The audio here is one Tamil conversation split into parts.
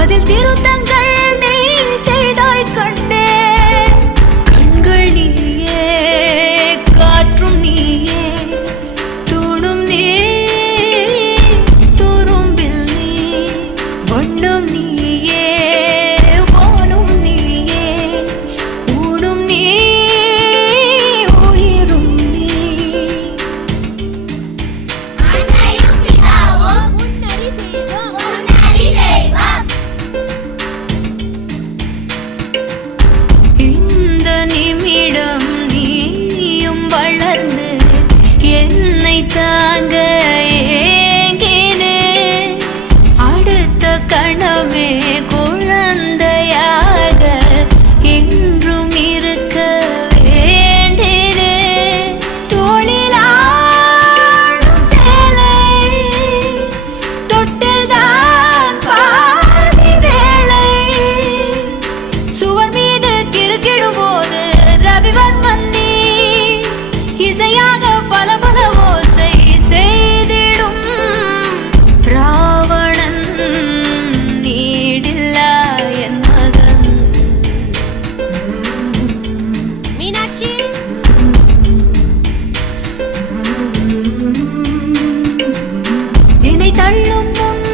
அதில் திருத்தங்கள் நீ செய்தாய் கண்டே. கண்கள் நீயே, காற்றும் நீயே, தூணும் நீ, துரும்பில் நீ, வண்ணம் நீயே, வானும் நீயே, ஊனும் நீ, உயிரும் நீ. இந்த நிமிடம் நீயும் வளர்ந்து என்னை தாங்க ஏங்கினே. அடுத்த கணமே குழந்தையாக என்றும் இருக்க வேண்டினே. தோளிலாடும் சேலை தொட்டில்தான் பாதி வேளை. சுவர் மீது கிறுக்கிடும் போது ரவிவர்மன் நீ, இசையாக பல பல ஓசை செய்திடும் ராவணன் நீடில்லா என் மகன். மீனாட்சி என்னை தள்ளும் முன்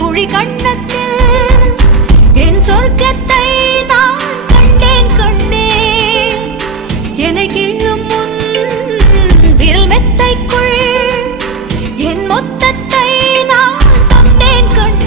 குழி கண்ணத்தில் என் சொர்க்கத்தை நான் கண்டேன் கண்டேன். என்னை கிள்ளும் முன் விரல் மெத்தைக்குள் என் மொத்தத்தை நான் தந்தேன் கண்டேன்.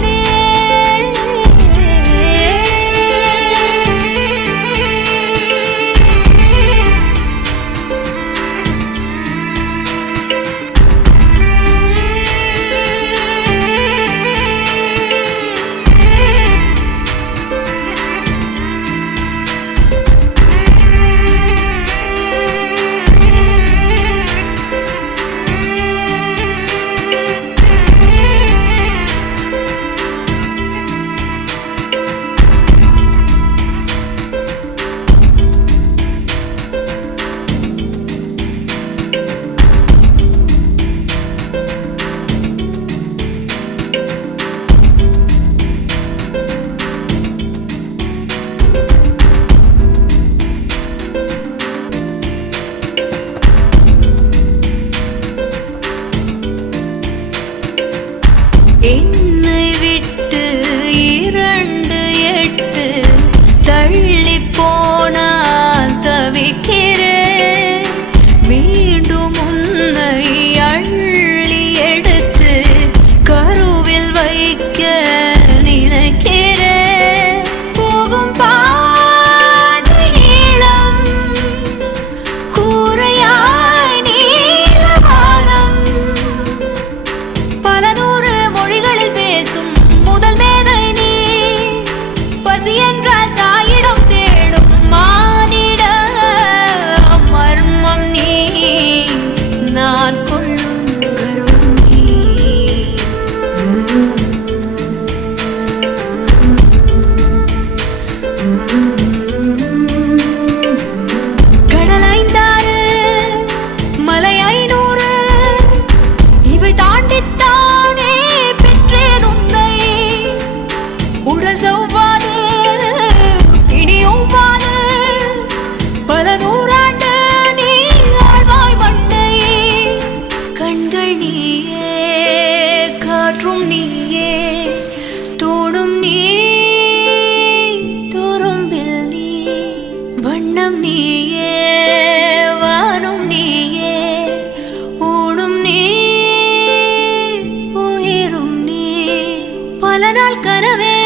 என்னை விட்டு 2 தள்ளி போனால் தவிக்கிறேன். மீண்டும் உன்னை அள்ளி எடுத்து கருவில் வைக்க நினைக்கிறேன். போகும் பாதை நீளம், கூரையாய் நீலவானம், பல நூறு மொழிகளில் பேசும் முதல் மேதை நீ. பசி என்றால் தாயிடம் தேடும் மானிட மர்மம் நீ. நான் கொள்ளும் கருணை நீ. கடல் 5 மலை 500 இவை தாண்டித்தானே பெற்றேன் உன்னை. உடல் செவ்வாது இனியொவ்வாது, பல நூறாண்டு நீ ஆழ்வாய் மண்ணை. கண்கள் நீயே, காற்றும் நீயே, தூணும் நீ, துரும்பில் நீ, வண்ணம் நீயே, வானும் நீயே, ஊனும் நீ, உயிரும் நீ. பல நாள் கனவே